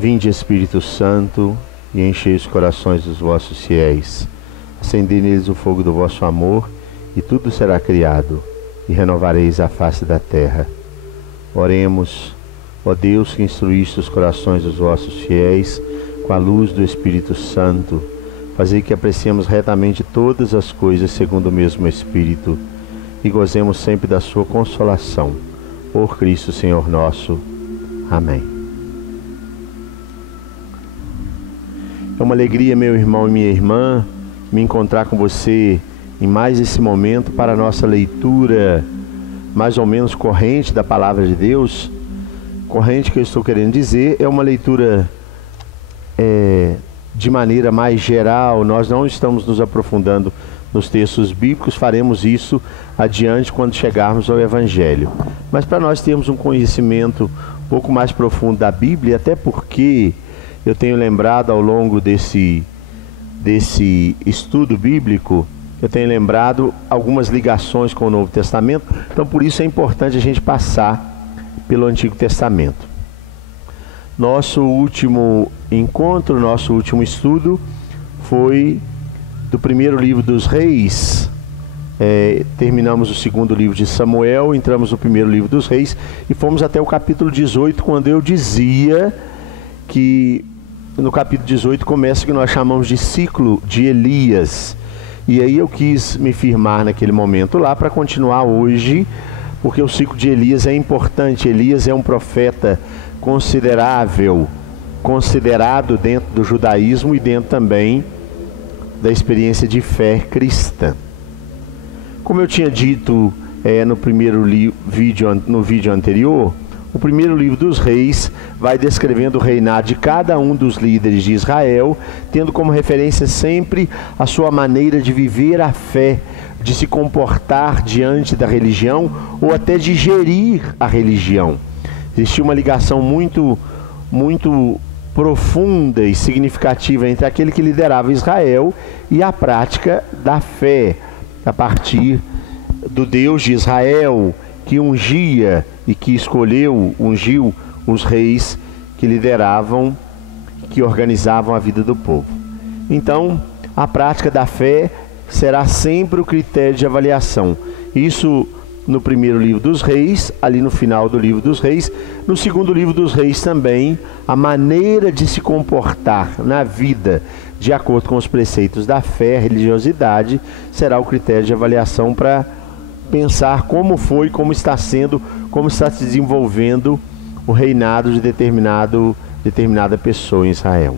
Vinde, Espírito Santo, e enchei os corações dos vossos fiéis. Acendei neles o fogo do vosso amor, e tudo será criado, e renovareis a face da terra. Oremos. Ó Deus, que instruíste os corações dos vossos fiéis com a luz do Espírito Santo, fazei que apreciemos retamente todas as coisas segundo o mesmo Espírito, e gozemos sempre da sua consolação. Por Cristo Senhor nosso. Amém. É uma alegria, meu irmão e minha irmã, me encontrar com você em mais esse momento para a nossa leitura mais ou menos corrente da Palavra de Deus. Corrente que eu estou querendo dizer é uma leitura de maneira mais geral. Nós não estamos nos aprofundando nos textos bíblicos, faremos isso adiante quando chegarmos ao Evangelho. Mas para nós termos um conhecimento um pouco mais profundo da Bíblia, até porque eu tenho lembrado ao longo desse estudo bíblico, eu tenho lembrado algumas ligações com o Novo Testamento, então por isso é importante a gente passar pelo Antigo Testamento. Nosso último encontro, nosso último estudo foi do primeiro livro dos Reis. Terminamos o segundo livro de Samuel, entramos no primeiro livro dos Reis e fomos até o capítulo 18, quando eu dizia que no capítulo 18 começa o que nós chamamos de ciclo de Elias. E aí eu quis me firmar naquele momento lá para continuar hoje, porque o ciclo de Elias é importante. Elias é um profeta considerável, considerado dentro do judaísmo e dentro também da experiência de fé cristã. Como eu tinha dito no primeiro vídeo anterior, o primeiro livro dos Reis vai descrevendo o reinado de cada um dos líderes de Israel, tendo como referência sempre a sua maneira de viver a fé, de se comportar diante da religião ou até de gerir a religião. Existia uma ligação muito profunda e significativa entre aquele que liderava Israel e a prática da fé, a partir do Deus de Israel, que ungia e que ungiu os reis que lideravam, que organizavam a vida do povo. Então, a prática da fé será sempre o critério de avaliação. Isso no primeiro livro dos Reis, ali no final do livro dos Reis. No segundo livro dos Reis também, a maneira de se comportar na vida de acordo com os preceitos da fé, religiosidade, será o critério de avaliação para pensar como foi, como está sendo, como está se desenvolvendo o reinado de determinada pessoa em Israel.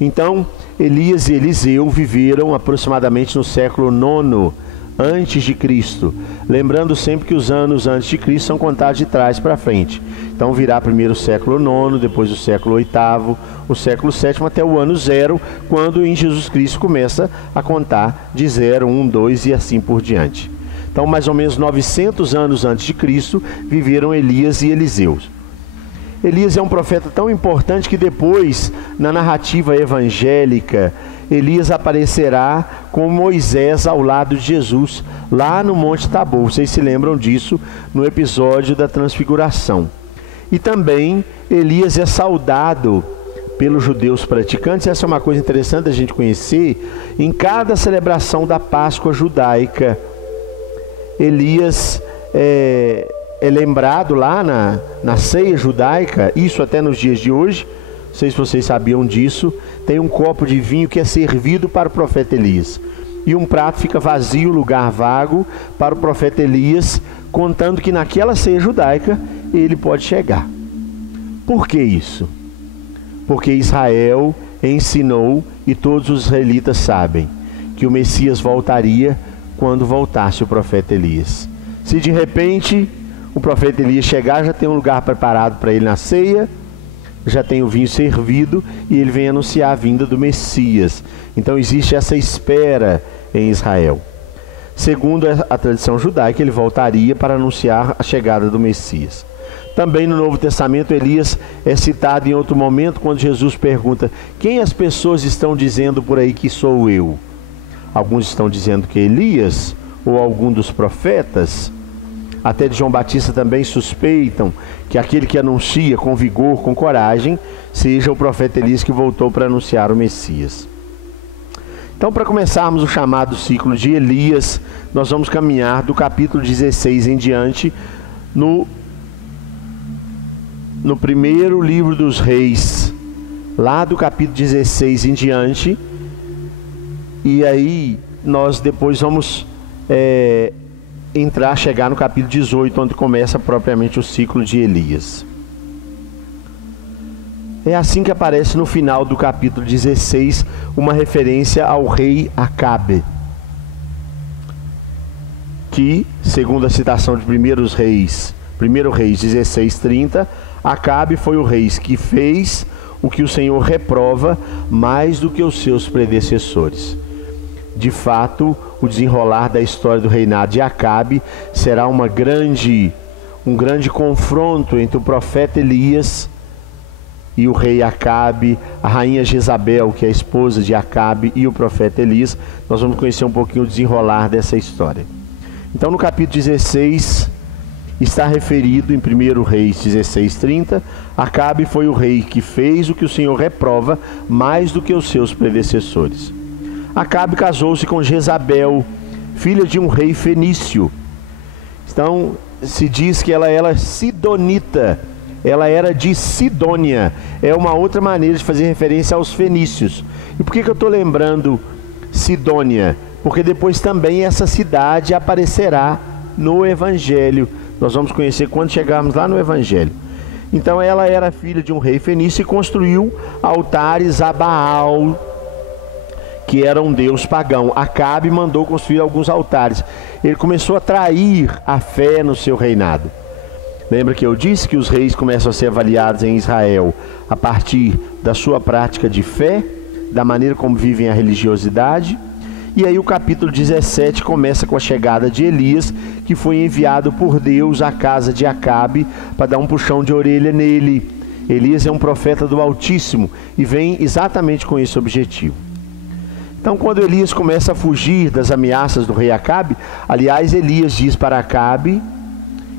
Então, Elias e Eliseu viveram aproximadamente no século IX antes de Cristo. Lembrando sempre que os anos antes de Cristo são contados de trás para frente. Então virá primeiro o século IX, depois o século VIII, o século VII até o ano 0, quando em Jesus Cristo começa a contar de 0, 1, 2 e assim por diante. Então mais ou menos 900 anos antes de Cristo viveram Elias e Eliseu. Elias é um profeta tão importante que depois, na narrativa evangélica, Elias aparecerá com Moisés ao lado de Jesus, lá no Monte Tabor. Vocês se lembram disso no episódio da Transfiguração. E também Elias é saudado pelos judeus praticantes. Essa é uma coisa interessante a gente conhecer. Em cada celebração da Páscoa judaica, Elias é lembrado lá na ceia judaica, isso até nos dias de hoje. Não sei se vocês sabiam disso. Tem um copo de vinho que é servido para o profeta Elias, e um prato fica vazio, lugar vago, para o profeta Elias, contando que naquela ceia judaica ele pode chegar. Por que isso? Porque Israel ensinou, e todos os israelitas sabem, que o Messias voltaria quando voltasse o profeta Elias. Se de repente o profeta Elias chegar, já tem um lugar preparado para ele na ceia, já tem o vinho servido e ele vem anunciar a vinda do Messias. Então existe essa espera em Israel. Segundo a tradição judaica, ele voltaria para anunciar a chegada do Messias. Também no Novo Testamento, Elias é citado em outro momento, quando Jesus pergunta: quem as pessoas estão dizendo por aí que sou eu? Alguns estão dizendo que é Elias ou algum dos profetas. até de João Batista também suspeitam que aquele que anuncia com vigor, com coragem, seja o profeta Elias que voltou para anunciar o Messias. Então, para começarmos o chamado ciclo de Elias, nós vamos caminhar do capítulo 16 em diante, no primeiro livro dos Reis, lá do capítulo 16 em diante, e aí nós depois vamos chegar no capítulo 18, onde começa propriamente o ciclo de Elias. É assim que aparece no final do capítulo 16 uma referência ao rei Acabe, que, segundo a citação de 1 Reis 16:30, Acabe foi o rei que fez o que o Senhor reprova mais do que os seus predecessores. De fato, o desenrolar da história do reinado de Acabe será um grande confronto entre o profeta Elias e o rei Acabe, a rainha Jezabel, que é a esposa de Acabe, e o profeta Elias. Nós vamos conhecer um pouquinho o desenrolar dessa história. Então, no capítulo 16, está referido em 1 Reis 16:30, Acabe foi o rei que fez o que o Senhor reprova mais do que os seus predecessores. Acabe casou-se com Jezabel, filha de um rei fenício. Então, se diz que ela era sidonita, ela era de Sidônia. É uma outra maneira de fazer referência aos fenícios. E por que eu estou lembrando Sidônia? Porque depois também essa cidade aparecerá no Evangelho. Nós vamos conhecer quando chegarmos lá no Evangelho. Então ela era filha de um rei fenício e construiu altares a Baal, que era um deus pagão. Acabe mandou construir alguns altares. Ele começou a trair a fé no seu reinado. Lembra que eu disse que os reis começam a ser avaliados em Israel a partir da sua prática de fé, da maneira como vivem a religiosidade? E aí o capítulo 17 começa com a chegada de Elias, que foi enviado por Deus à casa de Acabe para dar um puxão de orelha nele. Elias é um profeta do Altíssimo e vem exatamente com esse objetivo. Então, quando Elias começa a fugir das ameaças do rei Acabe, aliás, Elias diz para Acabe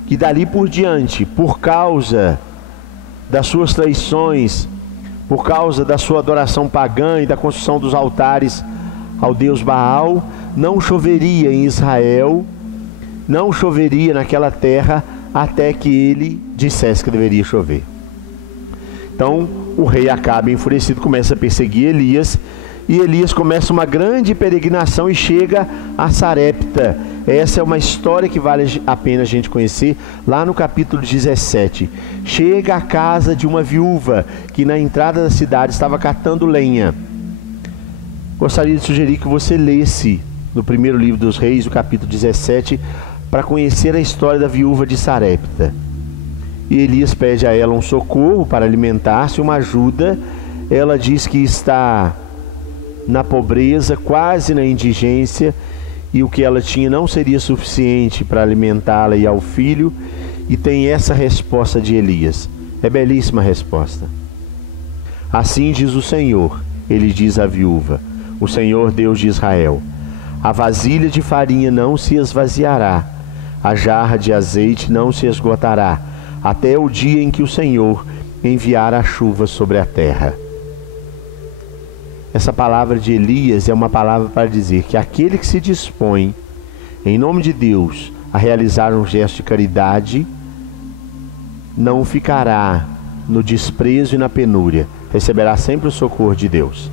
que dali por diante, por causa das suas traições, por causa da sua adoração pagã e da construção dos altares ao deus Baal, não choveria em Israel, não choveria naquela terra até que ele dissesse que deveria chover. Então o rei Acabe, enfurecido, começa a perseguir Elias, e Elias começa uma grande peregrinação e chega a Sarepta. Essa é uma história que vale a pena a gente conhecer, lá no capítulo 17. Chega à casa de uma viúva que na entrada da cidade estava catando lenha. Gostaria de sugerir que você lesse no primeiro livro dos Reis, o capítulo 17, para conhecer a história da viúva de Sarepta. E Elias pede a ela um socorro para alimentar-se, uma ajuda. Ela diz que está na pobreza, quase na indigência, e o que ela tinha não seria suficiente para alimentá-la e ao filho, e tem essa resposta de Elias. É belíssima a resposta. Assim diz o Senhor, ele diz à viúva, o Senhor Deus de Israel: a vasilha de farinha não se esvaziará, a jarra de azeite não se esgotará, até o dia em que o Senhor enviar a chuva sobre a terra. Essa palavra de Elias é uma palavra para dizer que aquele que se dispõe, em nome de Deus, a realizar um gesto de caridade, não ficará no desprezo e na penúria, receberá sempre o socorro de Deus.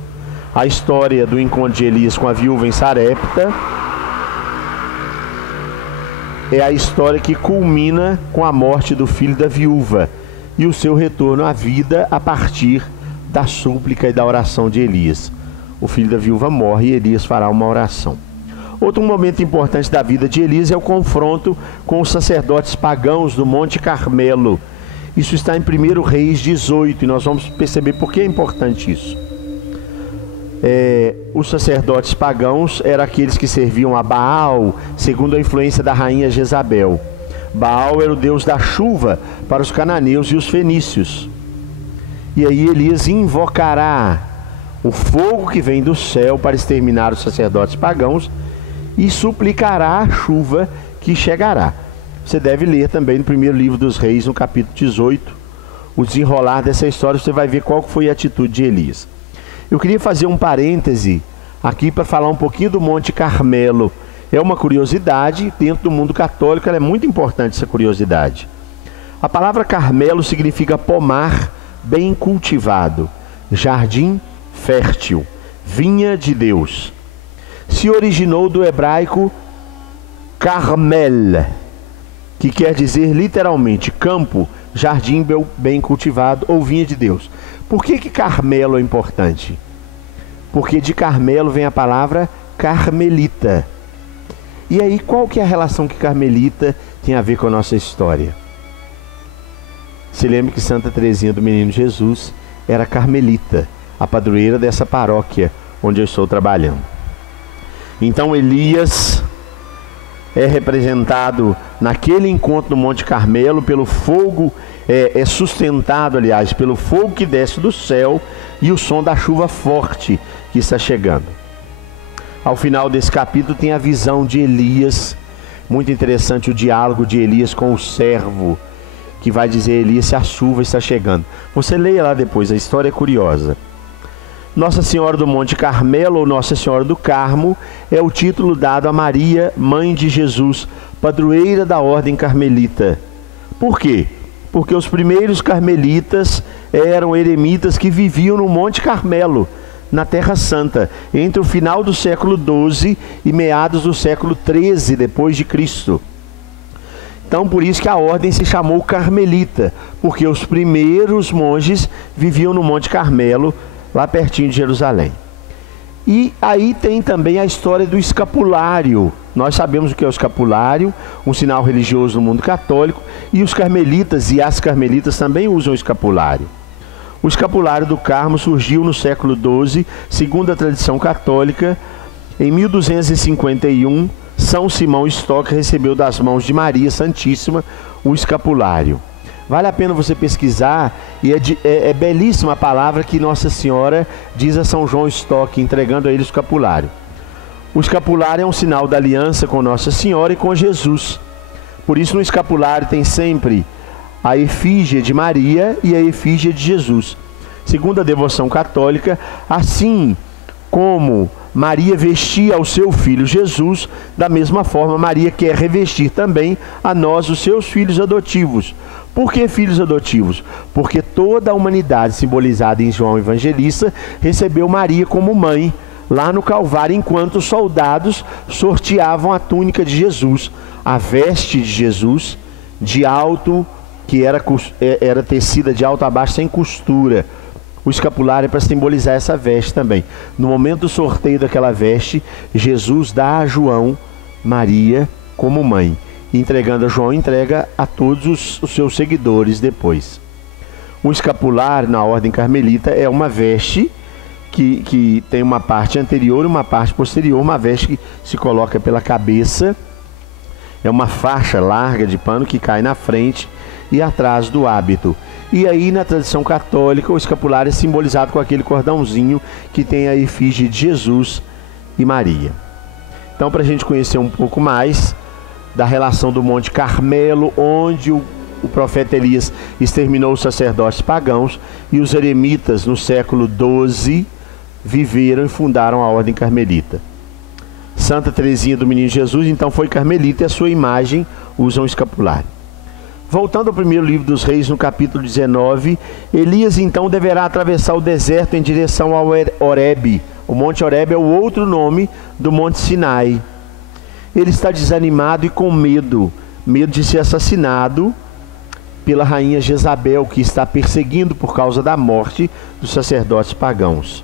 A história do encontro de Elias com a viúva em Sarepta é a história que culmina com a morte do filho da viúva e o seu retorno à vida a partir da súplica e da oração de Elias. O filho da viúva morre e Elias fará uma oração. Outro momento importante da vida de Elias é o confronto com os sacerdotes pagãos do Monte Carmelo. Isso está em 1 Reis 18 e nós vamos perceber por que é importante isso. Os sacerdotes pagãos eram aqueles que serviam a Baal, segundo a influência da rainha Jezabel. Baal era o deus da chuva para os cananeus e os fenícios. E aí Elias invocará o fogo que vem do céu para exterminar os sacerdotes pagãos e suplicará a chuva que chegará. você deve ler também no primeiro livro dos Reis, no capítulo 18, o desenrolar dessa história. Você vai ver qual foi a atitude de Elias. Eu queria fazer um parêntese aqui para falar um pouquinho do Monte Carmelo. É uma curiosidade, dentro do mundo católico ela é muito importante, essa curiosidade. A palavra Carmelo significa pomar bem cultivado, jardim fértil, vinha de Deus. Se originou do hebraico Carmel, que quer dizer literalmente campo, jardim bem cultivado ou vinha de Deus. Por que Carmelo é importante? Porque de Carmelo vem a palavra carmelita. E aí, qual que é a relação que carmelita tem a ver com a nossa história? Se lembra que Santa Teresinha do Menino Jesus era carmelita, a padroeira dessa paróquia onde eu estou trabalhando. Então Elias é representado naquele encontro no Monte Carmelo pelo fogo, é sustentado, aliás, pelo fogo que desce do céu e o som da chuva forte que está chegando. Ao final desse capítulo tem a visão de Elias, muito interessante o diálogo de Elias com o servo, que vai dizer a Elias se a chuva está chegando. Você leia lá depois, a história é curiosa. Nossa Senhora do Monte Carmelo, ou Nossa Senhora do Carmo, é o título dado a Maria, mãe de Jesus, padroeira da ordem carmelita. Por quê? Porque os primeiros carmelitas eram eremitas que viviam no Monte Carmelo, na Terra Santa, entre o final do século XII e meados do século XIII depois de Cristo. Então, por isso que a ordem se chamou carmelita, porque os primeiros monges viviam no Monte Carmelo, lá pertinho de Jerusalém. E aí tem também a história do escapulário. Nós sabemos o que é o escapulário, um sinal religioso no mundo católico, e os carmelitas e as carmelitas também usam o escapulário. O escapulário do Carmo surgiu no século XII, segundo a tradição católica. Em 1251, São Simão Stock recebeu das mãos de Maria Santíssima o escapulário. Vale a pena você pesquisar, e é belíssima a palavra que Nossa Senhora diz a São João Stock, entregando a ele o escapulário. O escapulário é um sinal da aliança com Nossa Senhora e com Jesus. Por isso no escapulário tem sempre a efígie de Maria e a efígie de Jesus. Segundo a devoção católica, assim como Maria vestia ao seu filho Jesus, da mesma forma Maria quer revestir também a nós, os seus filhos adotivos. Por que filhos adotivos? Porque toda a humanidade simbolizada em João Evangelista recebeu Maria como mãe, lá no Calvário, enquanto os soldados sorteavam a túnica de Jesus, a veste de Jesus, de alto, que era tecida de alto a baixo sem costura. O escapulário é para simbolizar essa veste também. No momento do sorteio daquela veste, Jesus dá a João Maria como mãe. Entregando a João, entrega a todos os seus seguidores depois. O escapulário na ordem carmelita é uma veste que tem uma parte anterior e uma parte posterior, uma veste que se coloca pela cabeça. É uma faixa larga de pano que cai na frente e atrás do hábito. E aí, na tradição católica, o escapulário é simbolizado com aquele cordãozinho que tem a efígie de Jesus e Maria. Então, para a gente conhecer um pouco mais da relação do Monte Carmelo, onde o profeta Elias exterminou os sacerdotes pagãos, e os eremitas, no século XII, viveram e fundaram a ordem carmelita. Santa Teresinha do Menino Jesus, então, foi carmelita, e a sua imagem usa um escapulário. Voltando ao primeiro livro dos Reis, no capítulo 19, Elias então deverá atravessar o deserto em direção ao Horebe. O Monte Horebe é o outro nome do Monte Sinai. Ele está desanimado e com medo de ser assassinado pela rainha Jezabel, que está perseguindo por causa da morte dos sacerdotes pagãos.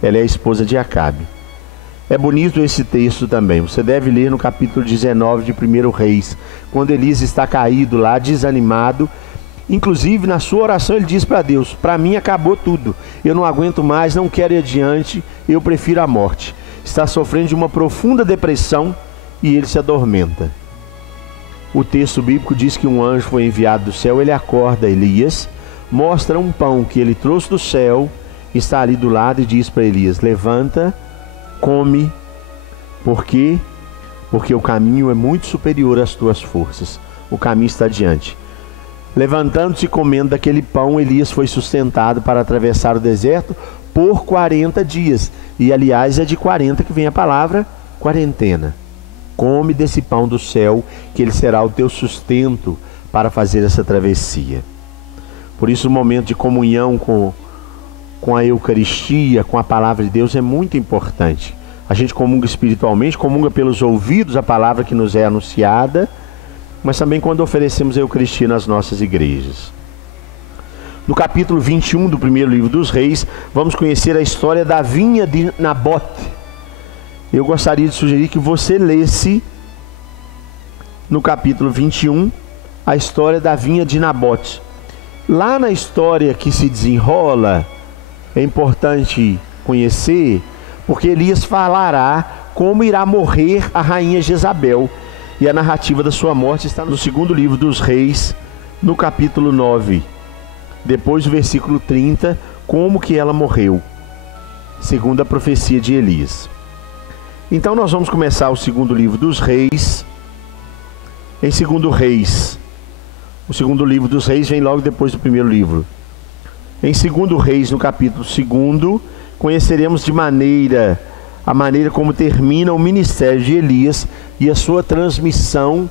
Ela é a esposa de Acabe. É bonito esse texto também. Você deve ler no capítulo 19 de 1 Reis, quando Elias está caído lá, desanimado. Inclusive, na sua oração, ele diz para Deus: para mim acabou tudo. Eu não aguento mais, não quero ir adiante, eu prefiro a morte. Está sofrendo de uma profunda depressão e ele se adormenta. O texto bíblico diz que um anjo foi enviado do céu, ele acorda Elias, mostra um pão que ele trouxe do céu, está ali do lado, e diz para Elias: levanta, come. Por quê? Porque o caminho é muito superior às tuas forças. o caminho está adiante. Levantando-se e comendo daquele pão, Elias foi sustentado para atravessar o deserto por 40 dias. E aliás é de 40 que vem a palavra quarentena. Come desse pão do céu, que ele será o teu sustento para fazer essa travessia. Por isso o momento de comunhão com a Eucaristia, com a palavra de Deus é muito importante. A gente comunga espiritualmente, comunga pelos ouvidos a palavra que nos é anunciada, mas também quando oferecemos a Eucaristia nas nossas igrejas. No capítulo 21 do primeiro livro dos Reis, vamos conhecer a história da vinha de Nabote. Eu gostaria de sugerir que você lesse no capítulo 21 a história da vinha de Nabote. Lá na história que se desenrola, é importante conhecer, porque Elias falará como irá morrer a rainha Jezabel. E a narrativa da sua morte está no segundo livro dos Reis, no capítulo 9. Depois do versículo 30, como que ela morreu, segundo a profecia de Elias. Então nós vamos começar o segundo livro dos Reis, em 2 Reis. O segundo livro dos Reis vem logo depois do primeiro livro. Em 2 Reis, no capítulo 2, conheceremos a maneira como termina o ministério de Elias e a sua transmissão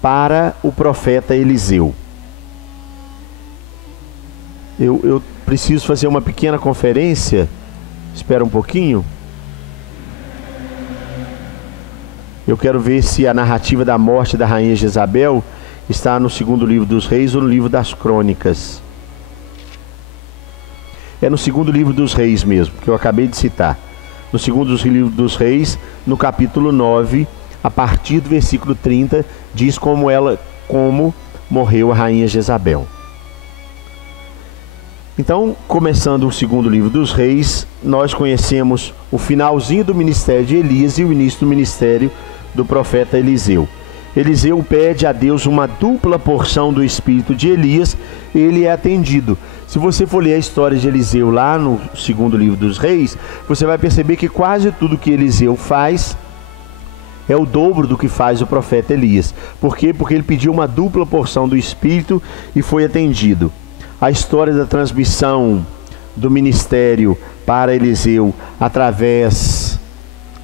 para o profeta Eliseu. Eu preciso fazer uma pequena conferência. Espera um pouquinho. Eu quero ver se a narrativa da morte da rainha Jezabel está no segundo livro dos Reis ou no livro das Crônicas. É no segundo livro dos Reis mesmo, que eu acabei de citar. No segundo livro dos Reis, no capítulo 9, a partir do versículo 30, diz como morreu a rainha Jezabel. Então, começando o segundo livro dos Reis, nós conhecemos o finalzinho do ministério de Elias e o início do ministério do profeta Eliseu. Eliseu pede a Deus uma dupla porção do espírito de Elias, e ele é atendido. Se você for ler a história de Eliseu lá no segundo livro dos Reis, você vai perceber que quase tudo que Eliseu faz é o dobro do que faz o profeta Elias. Por quê? Porque ele pediu uma dupla porção do espírito e foi atendido. A história da transmissão do ministério para Eliseu através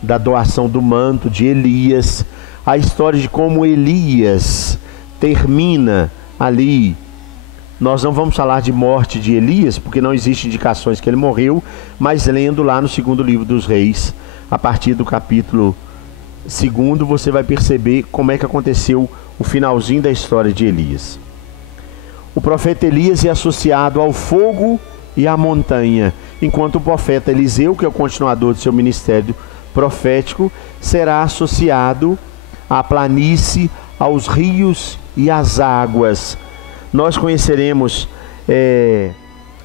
da doação do manto de Elias, a história de como Elias termina ali. Nós não vamos falar de morte de Elias, porque não existem indicações que ele morreu, mas lendo lá no segundo livro dos Reis, a partir do capítulo 2, você vai perceber como é que aconteceu o finalzinho da história de Elias. O profeta Elias é associado ao fogo e à montanha, enquanto o profeta Eliseu, que é o continuador de seu ministério profético, será associado à planície, aos rios e às águas. Nós conheceremos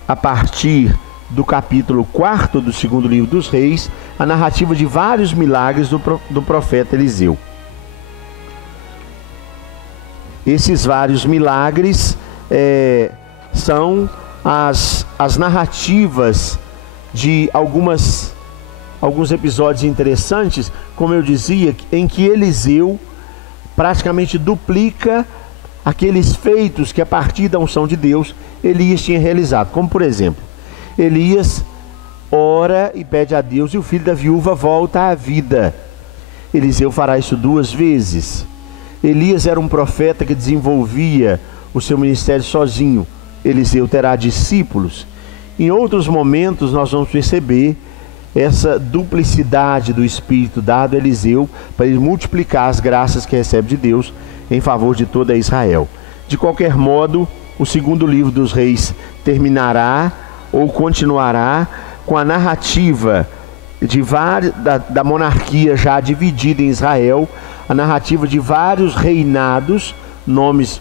a partir do capítulo 4 do segundo livro dos Reis, a narrativa de vários milagres do profeta Eliseu. Esses vários milagres são as narrativas de alguns episódios interessantes, como eu dizia, em que Eliseu praticamente duplica aqueles feitos que a partir da unção de Deus Elias tinha realizado. Como por exemplo, Elias ora e pede a Deus e o filho da viúva volta à vida. Eliseu fará isso 2 vezes. Elias era um profeta que desenvolvia o seu ministério sozinho. Eliseu terá discípulos. Em outros momentos nós vamos perceber essa duplicidade do Espírito dado a Eliseu para ele multiplicar as graças que recebe de Deus em favor de toda Israel. De qualquer modo, o segundo livro dos Reis terminará ou continuará com a narrativa da monarquia já dividida em Israel, a narrativa de vários reinados,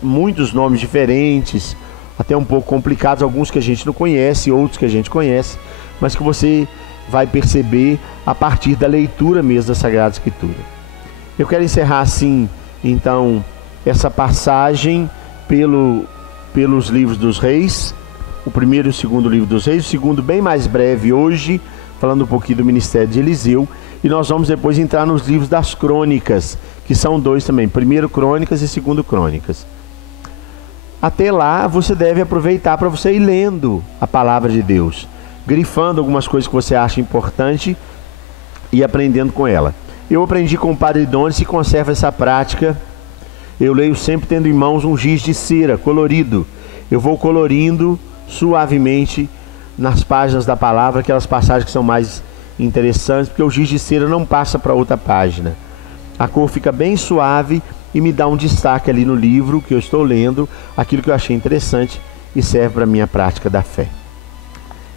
muitos nomes diferentes, até um pouco complicados, alguns que a gente não conhece, outros que a gente conhece, mas que você vai perceber a partir da leitura mesmo da Sagrada Escritura. Eu quero encerrar assim, então, essa passagem pelos livros dos Reis, o primeiro e o segundo livro dos Reis, o segundo bem mais breve hoje, falando um pouquinho do ministério de Eliseu, e nós vamos depois entrar nos livros das Crônicas, que são 2 também, primeiro Crônicas e segundo Crônicas. até lá você deve aproveitar para você ir lendo a palavra de Deus, grifando algumas coisas que você acha importante e aprendendo com ela. Eu aprendi com o Padre Doni, se conserva essa prática. Eu leio sempre tendo em mãos um giz de cera colorido. Eu vou colorindo suavemente nas páginas da palavra, aquelas passagens que são mais interessantes, porque o giz de cera não passa para outra página. A cor fica bem suave e me dá um destaque ali no livro que eu estou lendo, aquilo que eu achei interessante e serve para a minha prática da fé.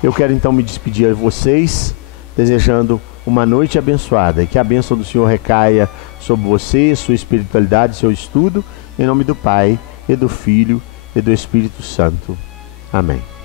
Eu quero então me despedir a vocês, desejando uma noite abençoada e que a bênção do Senhor recaia sobre você, sua espiritualidade, seu estudo, em nome do Pai, e do Filho, e do Espírito Santo. Amém.